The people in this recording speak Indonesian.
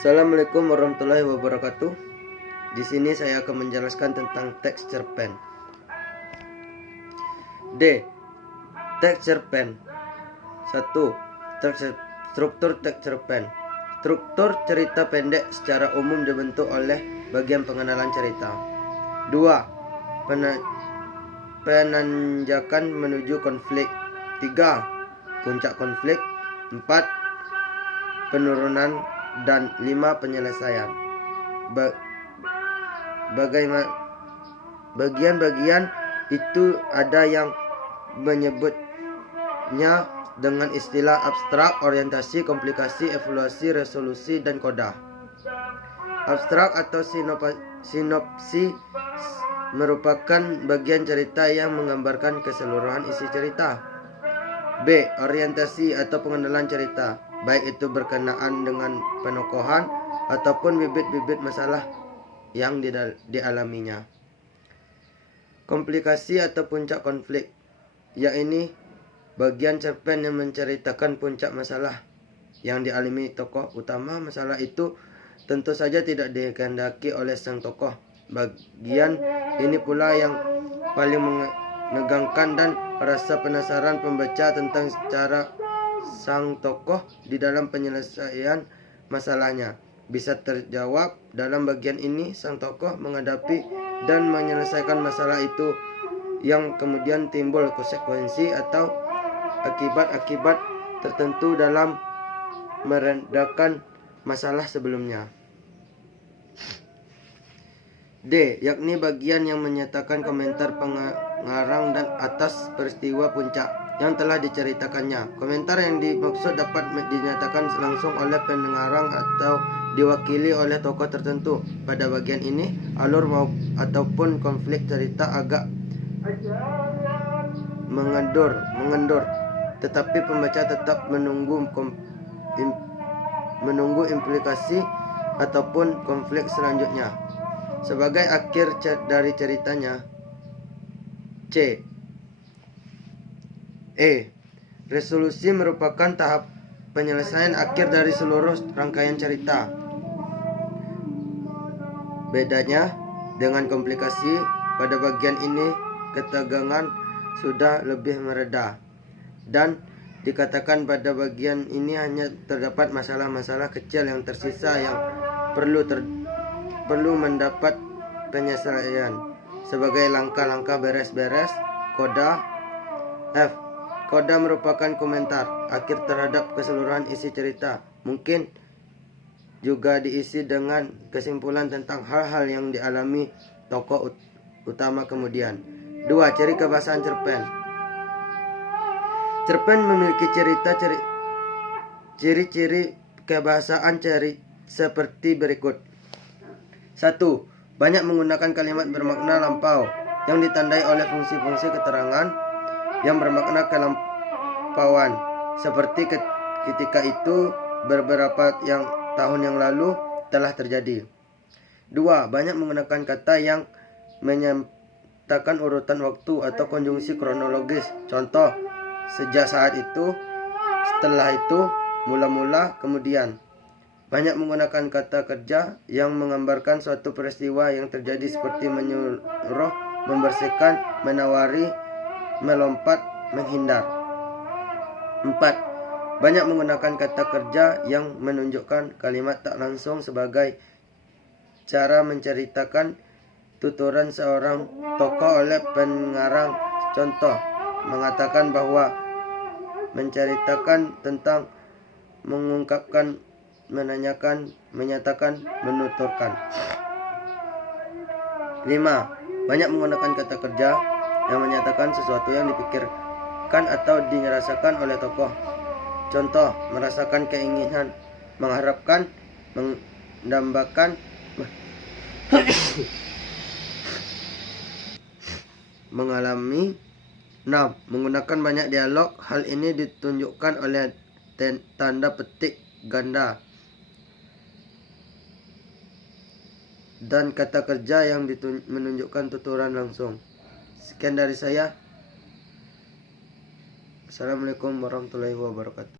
Assalamualaikum warahmatullahi wabarakatuh. Di sini saya akan menjelaskan tentang teks cerpen. D. Teks cerpen. 1. Struktur teks cerpen. Struktur cerita pendek secara umum dibentuk oleh bagian pengenalan cerita. 2. Penanjakan menuju konflik. 3. Puncak konflik. 4. Penurunan. Dan 5. Penyelesaian. Bagian-bagian itu ada yang menyebutnya dengan istilah abstrak, orientasi, komplikasi, evaluasi, resolusi, dan koda. Abstrak atau sinopsis merupakan bagian cerita yang menggambarkan keseluruhan isi cerita. B. Orientasi atau pengenalan cerita, baik itu berkenaan dengan penokohan ataupun bibit-bibit masalah yang dialaminya. Komplikasi atau puncak konflik, yaitu bagian cerpen yang menceritakan puncak masalah yang dialami tokoh utama. Masalah itu tentu saja tidak dikehendaki oleh sang tokoh. Bagian ini pula yang paling menegangkan dan rasa penasaran pembaca tentang cara sang tokoh di dalam penyelesaian masalahnya bisa terjawab. Dalam bagian ini sang tokoh menghadapi dan menyelesaikan masalah itu yang kemudian timbul konsekuensi atau akibat-akibat tertentu dalam meredakan masalah sebelumnya. D. Yakni bagian yang menyatakan komentar pengarang dan atas peristiwa puncak yang telah diceritakannya. Komentar yang dimaksud dapat dinyatakan langsung oleh pengarang atau diwakili oleh tokoh tertentu. Pada bagian ini, alur ataupun konflik cerita agak mengendur, tetapi pembaca tetap menunggu implikasi ataupun konflik selanjutnya. Sebagai akhir dari ceritanya. C. Resolusi merupakan tahap penyelesaian akhir dari seluruh rangkaian cerita. Bedanya dengan komplikasi, pada bagian ini ketegangan sudah lebih mereda, dan dikatakan pada bagian ini hanya terdapat masalah-masalah kecil yang tersisa yang perlu mendapat penyelesaian. Sebagai langkah-langkah beres-beres. Koda. F. Koda merupakan komentar akhir terhadap keseluruhan isi cerita. Mungkin juga diisi dengan kesimpulan tentang hal-hal yang dialami tokoh utama kemudian. 2. Ciri kebahasaan cerpen. Cerpen memiliki ciri-ciri kebahasaan seperti berikut. 1. Banyak menggunakan kalimat bermakna lampau yang ditandai oleh fungsi-fungsi keterangan yang bermakna kelampauan, seperti ketika itu, beberapa tahun yang lalu, telah terjadi. 2. Banyak menggunakan kata yang menyatakan urutan waktu atau konjungsi kronologis. Contoh, sejak saat itu, setelah itu, mula-mula, kemudian. Banyak menggunakan kata kerja yang menggambarkan suatu peristiwa yang terjadi, seperti menyuruh, membersihkan, menawari, melompat, menghindar. 4. Banyak menggunakan kata kerja yang menunjukkan kalimat tak langsung sebagai cara menceritakan tuturan seorang tokoh oleh pengarang. Contoh, mengatakan bahwa, menceritakan tentang, mengungkapkan, menanyakan, menyatakan, menuturkan. 5. Banyak menggunakan kata kerja yang menyatakan sesuatu yang dipikirkan atau dirasakan oleh tokoh. Contoh, merasakan keinginan, mengharapkan, mendambakan, mengalami. 6. Menggunakan banyak dialog. Hal ini ditunjukkan oleh tanda petik ganda dan kata kerja yang menunjukkan tuturan langsung. Sekian dari saya. Assalamualaikum warahmatullahi wabarakatuh.